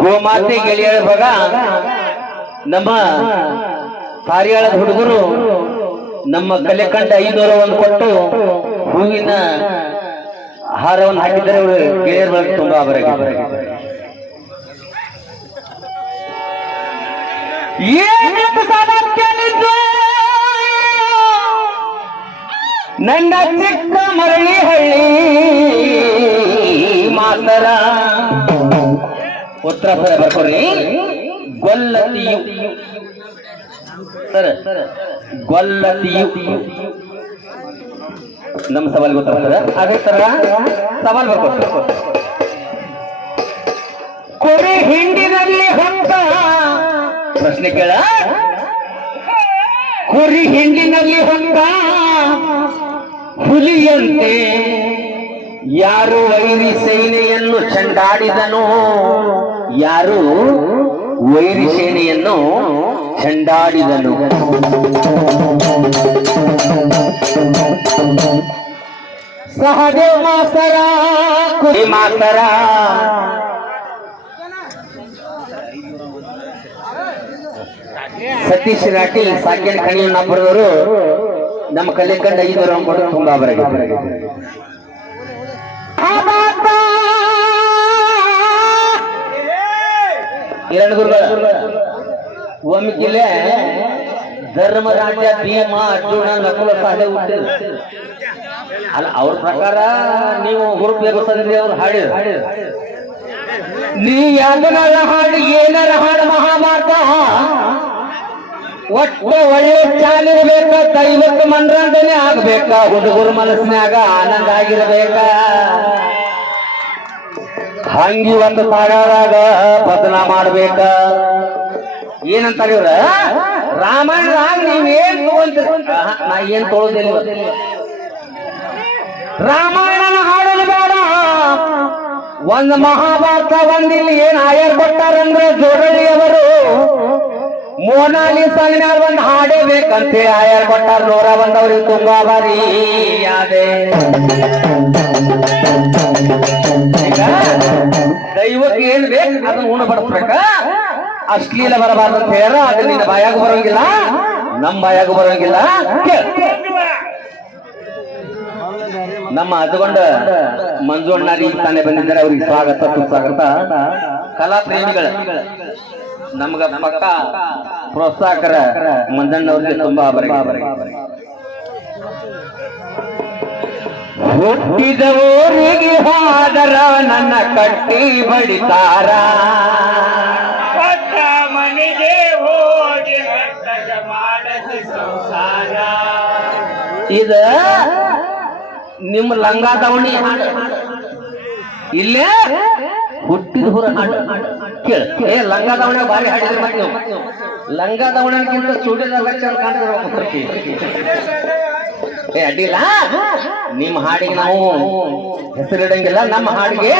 ಗೋಮಾತೆ ಗೆಳೆಯರ ಬಗ ನಮ್ಮ ಕಾರ್ಯಾಲಯದ ಹುಡುಗರು ನಮ್ಮ ಕಲೆ ಕಂಡ 501 ಕೊಟ್ಟು ಹೂವಿನ ಹಾರವನ್ನು ಹಾಕಿದರೆ ಗೆಳೆಯರ ಬಳಗ ತುಂಬಾ ಅವರಿಗೆ ನನ್ನ ಚಿಕ್ಕ ಮರಳಿ ಹಳ್ಳಿ ಮಾತರ ಉತ್ತರ ಬರ್ಕೊಡ್ರಿ. ಗೊಲ್ಲತಿಯು ಸರ್ ಗೊಲ್ಲತಿಯು ನಮ್ಮ ಸವಾಲ್ ಗೊತ್ತರ ಸರ್. ಅದೇ ತರ ಸವಾಲ್ ಬರ್ಕೊಡ್ರಿ. ಕೊರಿ ಹಿಂಡಿನಲ್ಲಿ ಹೊತ್ತ ಪ್ರಶ್ನೆ ಕೇಳ. ಕುರಿ ಹಿಂಡಿನಲ್ಲಿ ಹೊತ್ತ ಹುಲಿಯಂತೆ ಯಾರು ವೈರಿ ಸೇನೆಯನ್ನು ಚೆಂಡಾಡಿದನು? ಯಾರು ವೈರಿ ಸೇನೆಯನ್ನು ಚೆಂಡಾಡಿದನು? ಸಹದೇವ ಮಾಸ್ತರ ಕುರಿ ಮಾಸ್ತರ. ಸತೀಶ್ ರಾಟಿ ಸಾಕಿನ ಕಣಿಯನ್ನ ಬರೆದವರು ನಮ್ಮ ಕಲೆ ಕಂಡ 501 ಕೊಟ್ಟು ತುಂಬಾ ಅವರಿಗೆ ಒಮ್ಮೆ ಜಿಲ್ಲೆ ಧರ್ಮರಾಜ ಭೀಮ ಅರ್ಜುನ ನಕುಲ ಸಹದೇವ ಹುಟ್ಟಿದ್ರು. ಅಲ್ಲ ಅವ್ರ ಪ್ರಕಾರ ನೀವು ಹುರುಪೇರು ಸಂದ್ರಿ ಅವ್ರು ಹಾಡಿದ್ರು. ನೀ ಯಾವನಾರ ಹಾಡು ಏನಾರ ಹಾಡು ಮಹಾಭಾರತ ಒಟ್ಟು ಒಳ್ಳೆ ಚಾಲಿರ್ಬೇಕ, ದೈವಕ್ಕೆ ಮನರಂಜನೆ ಆಗ್ಬೇಕ, ಹುಡುಗರ ಮನಸ್ಸಿನಾಗ ಆನಂದ ಆಗಿರ್ಬೇಕ. ಹಂಗಿ ಒಂದು ತಾಳಾಗ ಬದನಾ ಮಾಡ್ಬೇಕ. ಏನಂತಾರ ಇವ್ರ ರಾಮಾಯಣದಾಗ ನೀವೇನ್ ತಗೊಂತೀರ? ನಾ ಏನ್ ತೊಗೊಳೋದಿಲ್ಲ. ರಾಮಾಯಣನ ಹಾಡಲು ಬೇಡ, ಒಂದು ಮಹಾಭಾರತ ಒಂದಿಲ್ಲಿ ಏನ್ ಆಯರ್ ಕೊಟ್ಟಾರಂದ್ರೆ ಜೋಡಳಿಯವರು ಮೋನಾಲಿಸಾಲಿನ ಒಂದು ಹಾಡೇ ಬೇಕಂತೇಳಿ ಆಯರ್ ಕೊಟ್ಟಾರ. 101 ಅವ್ರಿಗೆ ತುಂಬಾ ಬಾರಿ ಯಾದೆ. ಈಗ ದೈವಕ್ಕೆ ಏನ್ ಬೇಕು ಅದನ್ನ ಉಣ ಬಡಿಸ್ಬೇಕ. ಅಶ್ಲೀಲ ಬರಬಾರ್ದು ಅಂತ ಹೇಳ್ರ ಅದು ನಿನ್ನ ಬಾಯಾಗ ಬರೋಂಗಿಲ್ಲ, ನಮ್ಮ ಬಾಯಾಗ ಬರೋಂಗಿಲ್ಲ. ನಮ್ಮ ಅದುಗೊಂಡ ಮಂಜುಣ್ಣಾರಿ ತಾನೇ ಬಂದಿದ್ದಾರೆ. ಅವ್ರಿಗೆ ಸ್ವಾಗತ ಸುಸ್ವಾಗತ. ಕಲಾ ಪ್ರೇಮಿಗಳ ನಮ್ಗ ಪಕ್ಕ ಪ್ರೋತ್ಸಾಹಕರ ಮಂಜಣ್ಣವ್ರಿಗೆ ತುಂಬಾ ಅವರಿಗೆ ಹುಟ್ಟಿದವರಿಗೆ ಹಾದರ ನನ್ನ ಕಟ್ಟಿ ಬಡಿತಾರ, ಮನೆಗೆ ಹೋಗಿ ಸಂಸಾರ. ಇದ ನಿಮ್ಮ ಲಂಗ ದಾವಣಿ ಇಲ್ಲೇ ಹುಟ್ಟಿದ ಹುರ ಹಾಡು ಕೇಳ. ಏ ಲಂಗ ದಾವಣಿ ಬಾರಿ ಹಾಡಿದ್ರೆ ಮತ್ತೆ ನೀವು ಲಂಗ ದಾವಣಿಗಿಂತ ಚೂಡಿದಾರ ಚಂದ ಕಾಣ್ತಿರ್ಬೇಕು. ಏ ಅಡ್ಡಿಲ್ಲ, ನಿಮ್ಮ ಹಾಡಿಗೆ ನಾವು ಹೆಸರಿಡಂಗಿಲ್ಲ. ನಮ್ಮ ಹಾಡಿಗೆ